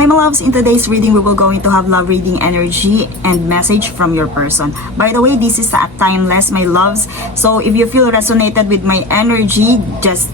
Hi my loves, in today's reading we will going to have love reading energy and message from your person. By the way, this is a timeless my loves. So if you feel resonated with my energy, just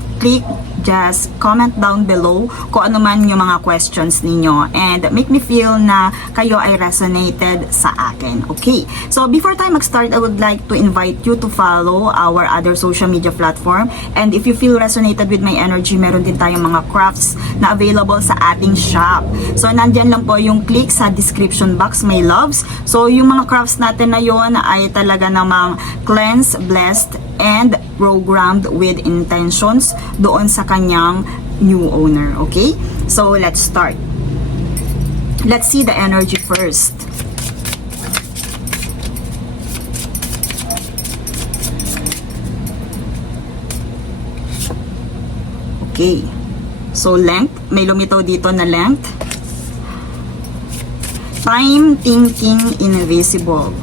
comment down below kung ano man yung mga questions ninyo and make me feel na kayo ay resonated sa akin. Okay, so before tayo mag-start, I would like to invite you to follow our other social media platform, and if you feel resonated with my energy, meron din tayong mga crafts na available sa ating shop. So nandyan lang po yung click sa description box my loves. So yung mga crafts natin na yon ay talaga namang cleanse, blessed, and programmed with intentions doon sa kanyang new owner. Okay, so let's start. Let's see the energy first. Okay, so length, may lumitaw dito na length. Time, thinking, invisible.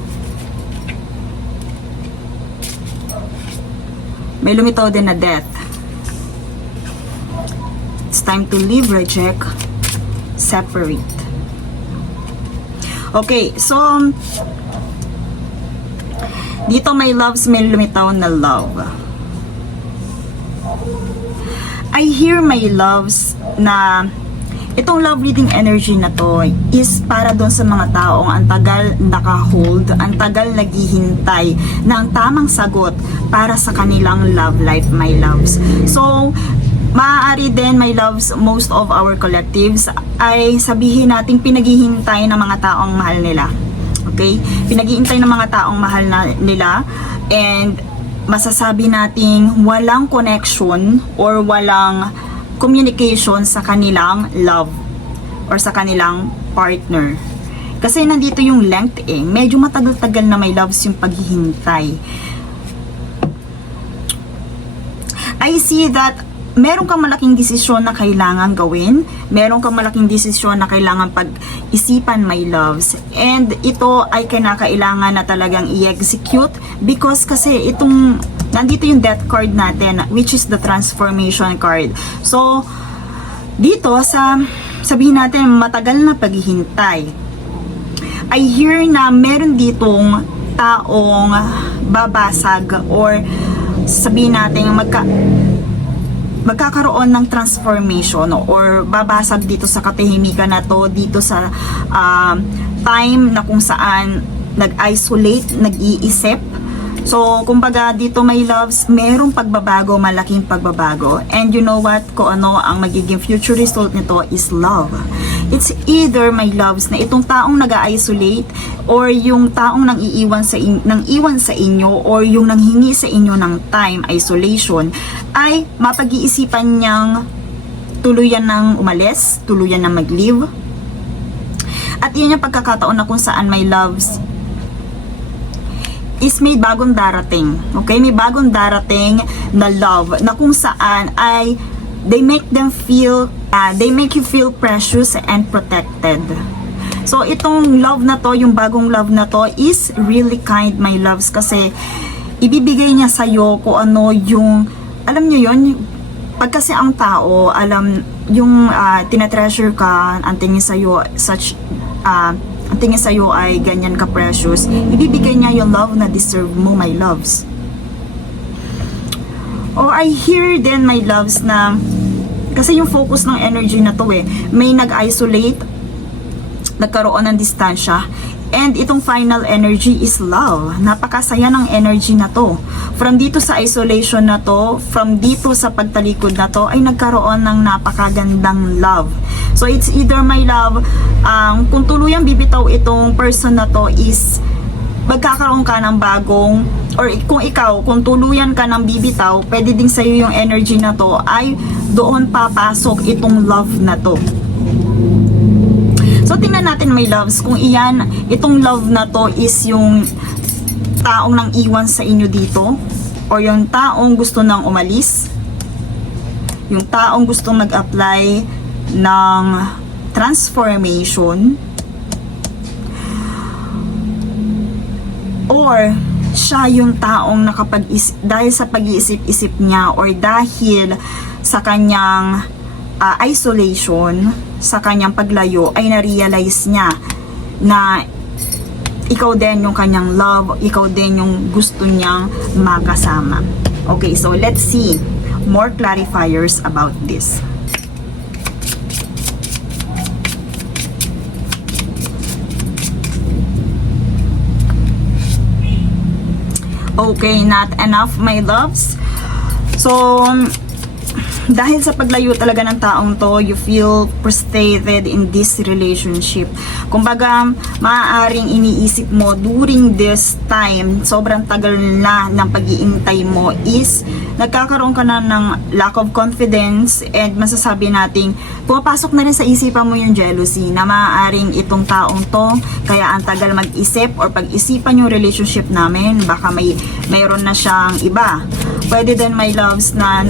May lumitaw din na death. It's time to leave, reject, separate. Okay, so dito may loves, may lumitaw na love. I hear my loves na itong love reading energy na to is para doon sa mga taong ang tagal naka-hold, ang tagal naghihintay ng tamang sagot para sa kanilang love life, my loves. So, maaari din, my loves, most of our collectives ay sabihin nating pinaghihintay ng mga taong mahal nila. Okay? Pinaghihintay ng mga taong mahal nila, and masasabi nating walang connection or walang communication sa kanilang love or sa kanilang partner. Kasi nandito yung length medyo matagal-tagal na may loves yung paghihintay. I see that meron kang malaking desisyon na kailangan gawin, meron kang malaking desisyon na kailangan pag-isipan, my loves, and ito ay kinakailangan na talagang i-execute because kasi itong nandito yung death card natin, which is the transformation card. So, dito sabihin natin matagal na paghihintay. I hear na meron ditong taong babasag or sabihin natin magkakaroon ng transformation or babasag dito sa katahimikan na to, dito sa time na kung saan nag-isolate, nag-iisip. So, kumbaga dito my loves, merong pagbabago, malaking pagbabago. And you know what? Kung ano ang magiging future result nito is love. It's either my loves na itong taong nag-isolate or yung taong nang iwan sa inyo or yung nanghingi sa inyo ng time, isolation, ay mapag-iisipan niyang tuluyan ng umalis, tuluyan ng mag-leave. At yun yung pagkakataon na kung saan my loves is may bagong darating. Okay? May bagong darating na love na kung saan ay they make you feel precious and protected. So itong love na to, yung bagong love na to is really kind, my loves, kasi ibibigay niya sa'yo kung ano yung, alam niyo yun, pag kasi ang tao, alam, yung tinatreasure ka, ang tingin sa'yo, ang tingin sa'yo ay ganyan ka-precious, ibibigay niya yung love na deserve mo, my loves. Or I hear then, my loves, na kasi yung focus ng energy na to may nag-isolate, nagkaroon ng distansya, and itong final energy is love. Napakasaya ng energy na to. From dito sa isolation na to, from dito sa pagtalikod na to, ay nagkaroon ng napakagandang love. So it's either, my love, kung tuluyang bibitaw itong person na to is magkakaroon ka ng bagong, or kung tuluyan ka ng bibitaw, pwede din sa'yo yung energy na to ay doon papasok itong love na to. So tingnan natin, my loves, kung itong love na to is yung taong nang iwan sa inyo dito, or yung taong gusto nang umalis, yung taong gustong mag-apply ng transformation, or siya yung taong dahil sa pag-iisip-isip niya or dahil sa kanyang isolation, sa kanyang paglayo, ay na-realize niya na ikaw din yung kanyang love, ikaw din yung gusto niyang makasama. Okay, so let's see more clarifiers about this. Okay, not enough, my loves. So, dahil sa paglayo talaga ng taong to, you feel frustrated in this relationship. Kumbaga, maaaring iniisip mo during this time, sobrang tagal na ng pag-iintay mo, is nagkakaroon ka na ng lack of confidence, and masasabi nating pumapasok na rin sa isipan mo yung jealousy na maaaring itong taong to, kaya ang tagal mag-isip or pag-isipan yung relationship namin, baka mayroon na siyang iba. Pwede din, my loves, na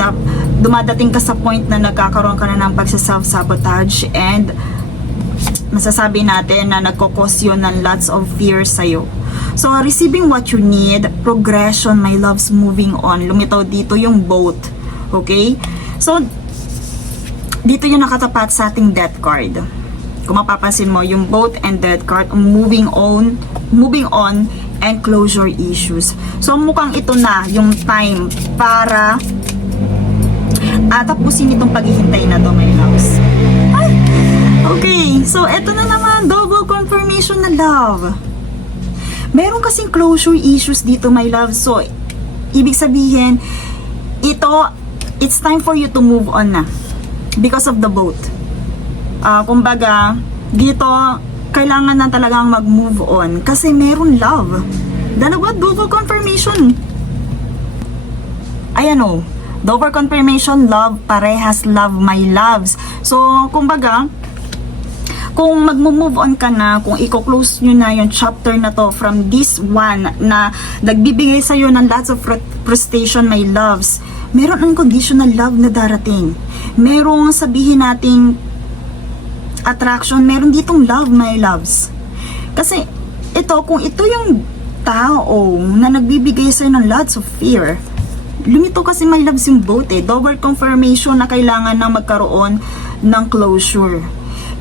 dumadating ka sa point na nagkakaroon ka na ng pagsa-self-sabotage, and masasabi natin na nagkokos yun ng lots of fear sa'yo. So, receiving what you need, progression, my loves, moving on. Lumitaw dito yung both. Okay? So, dito yung nakatapat sa ating death card. Kung mapapansin mo, yung both and death card, moving on, and closure issues. So, mukhang ito na yung time para tapusin itong paghihintay na to, my loves. Ay! Okay, so eto na naman, double confirmation na love. Meron kasing closure issues dito, my love. So, ibig sabihin, it's time for you to move on na. Because of the both. Kumbaga, dito, kailangan na talagang mag-move on. Kasi meron love. Dalawa, double confirmation. Ayan o. Double confirmation, love, parehas love, my loves. So, kumbaga, kung mag-move on ka na, kung i-close nyo na yung chapter na to from this one na nagbibigay sa'yo ng lots of frustration, my loves, meron unconditional love na darating. Merong sabihin nating attraction, meron ditong love, my loves. Kasi, kung ito yung tao na nagbibigay sa'yo ng lots of fear, lumito kasi, my loves, yung both double confirmation na kailangan na magkaroon ng closure.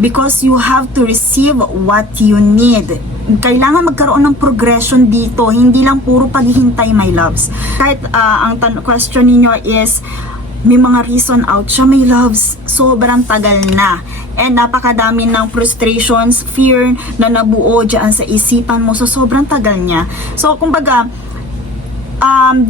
Because you have to receive what you need. Kailangan magkaroon ng progression dito, hindi lang puro paghihintay, my loves. Kahit ang question niyo is, may mga reason out siya, my loves, sobrang tagal na. And napakadami ng frustrations, fear na nabuo dyan sa isipan mo, so sobrang tagal niya. So, kumbaga,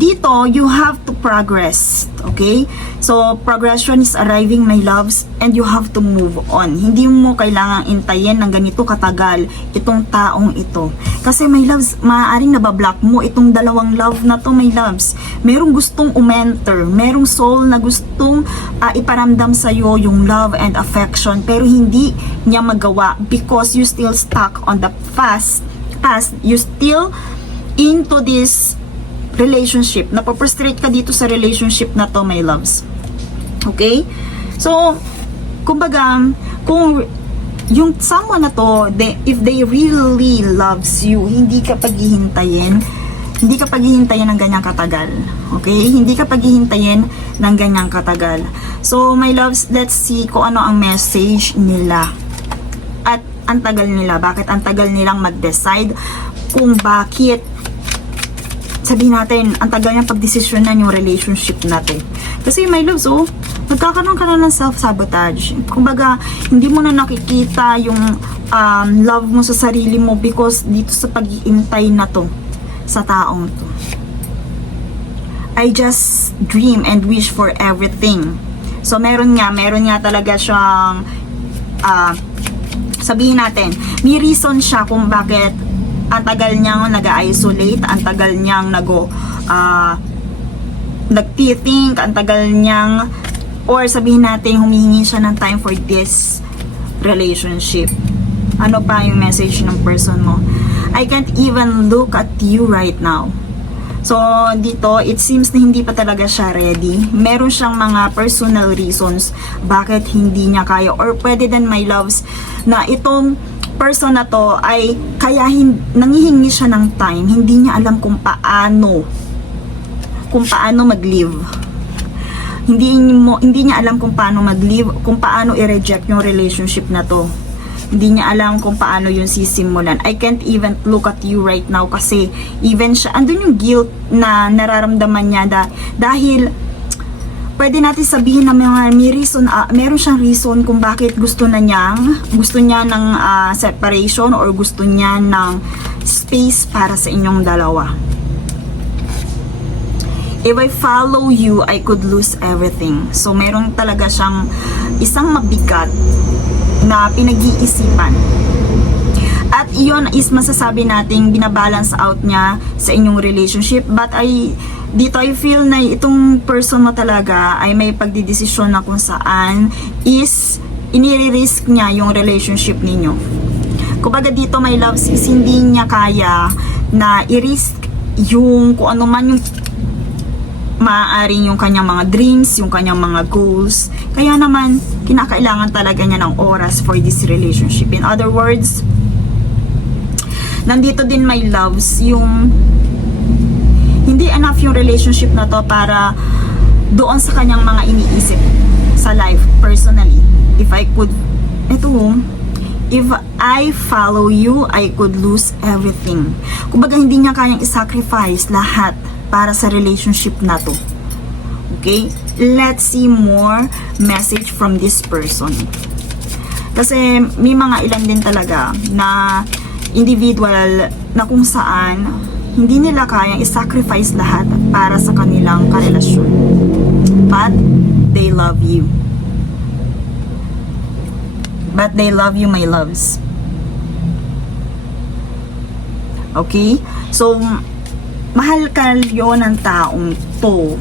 dito, you have to progress, okay? So, progression is arriving, my loves, and you have to move on. Hindi mo kailangang intayin ng ganito katagal itong taong ito. Kasi, my loves, maaaring nabablock mo itong dalawang love na to, my loves. Merong gustong umenter, merong soul na gustong iparamdam sa'yo yung love and affection, pero hindi niya magawa because you still stuck on the past. You still into this relationship, napaprostrate ka dito sa relationship na to, my loves. Okay? So, kumbaga, kung yung someone na to, if they really loves you, hindi ka paghihintayin ng ganyang katagal. Okay? Hindi ka paghihintayin ng ganyang katagal. So, my loves, let's see kung ano ang message nila. At ang tagal nila. Bakit ang tagal nilang mag-decide kung bakit sabihin natin, ang tagal niyang pagdesisyonan yung relationship natin. Kasi, my loves, nagkakaroon ka na ng self-sabotage. Kumbaga, hindi mo na nakikita yung love mo sa sarili mo because dito sa pag-iintay na to sa taong to. I just dream and wish for everything. So, meron nga talaga siyang sabihin natin, may reason siya kung bakit ang tagal niyang nag-isolate, ang tagal niyang nag-think, ang tagal niyang, or sabihin natin, humihingi siya ng time for this relationship. Ano pa yung message ng person mo? I can't even look at you right now. So, dito, it seems na hindi pa talaga siya ready. Meron siyang mga personal reasons bakit hindi niya kaya. Or pwede din, my loves, na itong person na to ay kaya nangihingi siya ng time, hindi niya alam kung paano mag-live. hindi niya alam kung paano mag-leave, kung paano i-reject yung relationship na to. Hindi niya alam kung paano yung sisimulan. I can't even look at you right now kasi even siya, andun yung guilt na nararamdaman niya dahil pwede natin sabihin na may reason, meron siyang reason kung bakit gusto niya ng separation or gusto niya ng space para sa inyong dalawa. If I follow you, I could lose everything. So, meron talaga siyang isang mabigat na pinag-iisipan. At iyon is masasabi nating binabalance out niya sa inyong relationship. But dito I feel na itong person mo talaga ay may pagdidesisyon na kung saan is inire-risk niya yung relationship ninyo. Kumbaga dito, my loves, is hindi niya kaya na i-risk yung kung ano man yung maaaring yung kanyang mga dreams, yung kanyang mga goals. Kaya naman, kinakailangan talaga niya ng oras for this relationship. In other words, nandito din, my loves, yung hindi enough yung relationship na to para doon sa kanyang mga iniisip sa life, personally. If I follow you, I could lose everything. Kumbaga, hindi niya kayang isacrifice lahat para sa relationship na to. Okay? Let's see more message from this person. Kasi may mga ilan din talaga na individual na kung saan hindi nila kayang isacrifice lahat para sa kanilang karelasyon. But they love you. But they love you, my loves. Okay? So, mahal kayo ng taong to.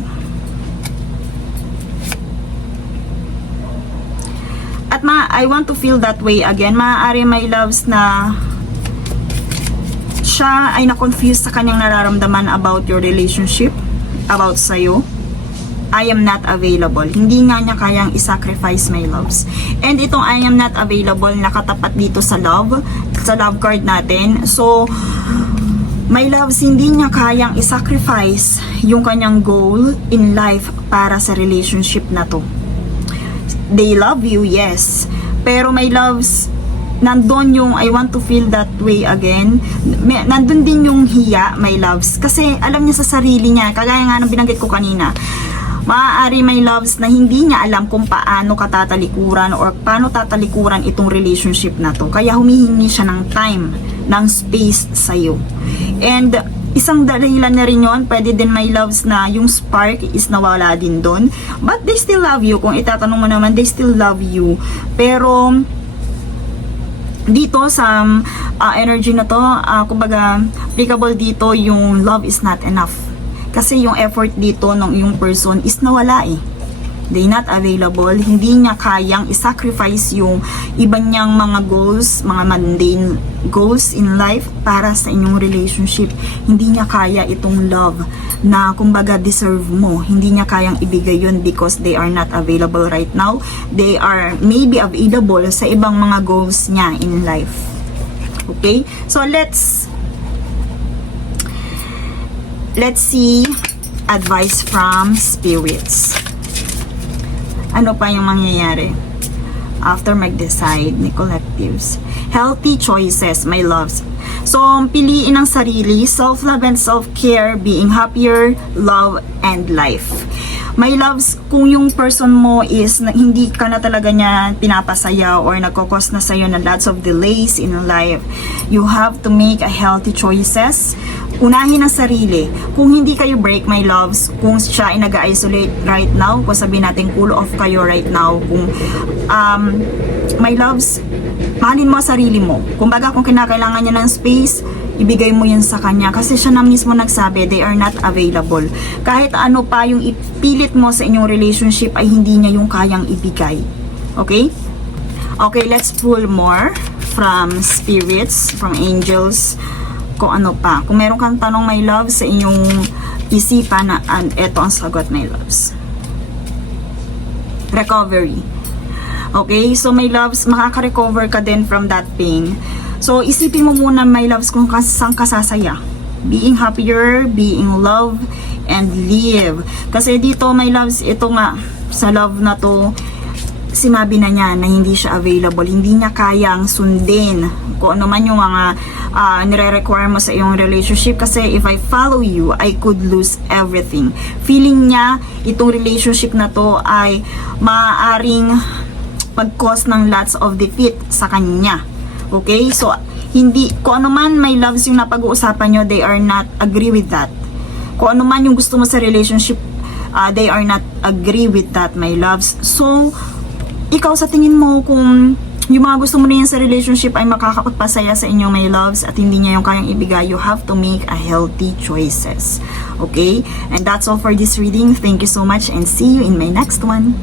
At I want to feel that way again. Maaari, my loves, na siya ay na-confuse sa kanyang nararamdaman about your relationship, about sa'yo. I am not available. Hindi nga niya kayang isacrifice, my loves. And itong I am not available, nakatapat dito sa love card natin. So, my loves, hindi niya kayang isacrifice yung kanyang goal in life para sa relationship na to. They love you, yes. Pero my loves, nandun yung I want to feel that way again. Nandun din yung hiya, my loves. Kasi alam niya sa sarili niya, kagaya nga ng binanggit ko kanina, maaari, my loves, na hindi niya alam kung paano katatalikuran or paano tatalikuran itong relationship na to. Kaya humihingi siya ng time, ng space sa'yo. And isang dahilan na rin yun, pwede din, my loves, na yung spark is nawala din doon. But they still love you. Kung itatanong mo naman, they still love you. Pero dito sa energy na to, kumbaga, applicable dito yung love is not enough. Kasi yung effort dito ng yung person is nawala eh. They not available. Hindi niya kayang isacrifice yung iba niyang mga goals, mga mundane goals in life para sa inyong relationship. Hindi niya kaya itong love na kumbaga deserve mo. Hindi niya kayang ibigay yun because they are not available right now. They are maybe available sa ibang mga goals niya in life. Okay? So let's see advice from spirits. Ano pa yung mangyayari after mag-decide ni collectives? Healthy choices, my loves. So, piliin ang sarili, self-love and self-care, being happier, love, and life. My loves, kung yung person mo is hindi ka na talaga niya pinapasaya or nagkakos na sa'yo na lots of delays in life, you have to make a healthy choices. Unahin ang sarili. Kung hindi kayo break, my loves, kung siya ay nag-isolate right now, kung sabihin natin cool off kayo right now, kung my loves, mahalin mo ang sarili mo. Kumbaga, kung kinakailangan niya ng space, ibigay mo yun sa kanya. Kasi siya na mismo nagsabi, they are not available. Kahit ano pa yung ipilit mo sa inyong relationship ay hindi niya yung kayang ibigay. Okay? Okay, let's pull more from spirits, from angels, kung ano pa. Kung meron kang tanong, my love, sa inyong isipan, and eto ang sagot, my loves. Recovery. Okay, so my loves, makaka-recover ka din from that pain. So, isipin mo muna, my loves, kung saan ka sasaya. being happier, being love, and live. Kasi dito, my loves, ito nga, sa love na to, sinabi na niya na hindi siya available, hindi niya kayang sundin kung ano man yung mga nire-require mo sa iyong relationship, kasi if I follow you, I could lose everything. Feeling niya, itong relationship na to ay maaaring pag-cause ng lots of defeat sa kanya. Okay? So, hindi, kung ano man my loves yung napag-uusapan nyo, they are not agree with that. Kung ano man yung gusto mo sa relationship, they are not agree with that, my loves. So, ikaw sa tingin mo kung yung mga gusto mo na yan sa relationship ay makakapagpasaya sa inyo, my loves, at hindi niya yung kayang ibigay, you have to make a healthy choices. Okay? And that's all for this reading. Thank you so much and see you in my next one.